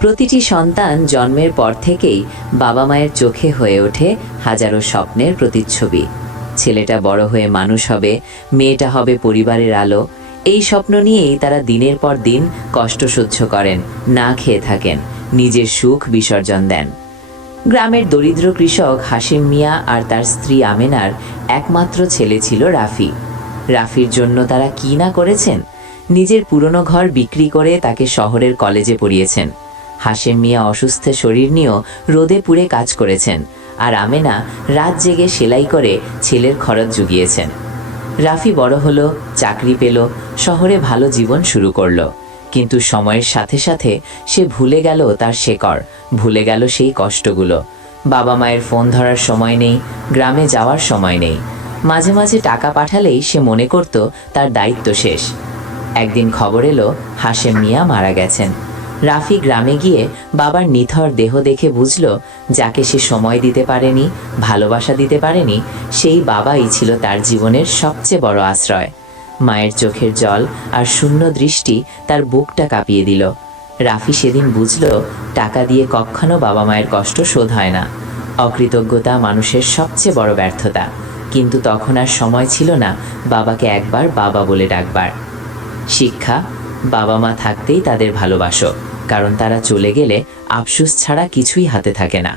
প্রতিটি সন্তান জন্মের পর থেকেই বাবা মায়ের চোখে হয়ে ওঠে হাজারো স্বপ্নের প্রতিচ্ছবি। ছেলেটা বড় হয়ে মানুষ হবে, মেয়েটা হবে পরিবারের আলো। এই স্বপ্ন নিয়েই তারা দিনের পর দিন কষ্ট সহ্য করেন, না খেয়ে থাকেন, নিজের সুখ বিসর্জন দেন। গ্রামের দরিদ্র কৃষক হাশেম মিয়া আর তার স্ত্রী আমেনার একমাত্র ছেলে ছিল রাফি। রাফির জন্য তারা কি না করেছেন। নিজের পুরনো ঘর বিক্রি করে তাকে শহরের কলেজে পড়িয়েছেন। হাশেম মিয়া অসুস্থ শরীর নিয়েও রোদে পুড়ে কাজ করেছেন, আর আমেনা রাত জেগে সেলাই করে ছেলের খরচ জুগিয়েছেন। রাফি বড় হলো, চাকরি পেল, শহরে ভালো জীবন শুরু করলো। কিন্তু সময়ের সাথে সাথে সে ভুলে গেল তার শেকড়, ভুলে গেল সেই কষ্টগুলো। বাবা মায়ের ফোন ধরার সময় নেই, গ্রামে যাওয়ার সময় নেই। মাঝে মাঝে টাকা পাঠালেই সে মনে করত তার দায়িত্ব শেষ। একদিন খবর এলো হাশেম মিয়া মারা গেছেন। রাফি গ্রামে গিয়ে বাবার নিথর দেহ দেখে বুঝল, যাকে সে সময় দিতে পারেনি, ভালোবাসা দিতে পারেনি, সেই বাবাই ছিল তার জীবনের সবচেয়ে বড় আশ্রয়। মায়ের চোখের জল আর শূন্য দৃষ্টি তার বুকটা কাঁপিয়ে দিল। রাফি সেদিন বুঝল, টাকা দিয়ে কখনো বাবা মায়ের কষ্ট শোধ হয় না। অকৃতজ্ঞতা মানুষের সবচেয়ে বড় ব্যর্থতা। কিন্তু তখন আর সময় ছিল না বাবাকে একবার বাবা বলে ডাকবার। শিক্ষা: বাবা মা থাকতেই তাদের ভালোবাসো, কারণ তারা চলে গেলে আফসোস ছাড়া কিছুই হাতে থাকে না।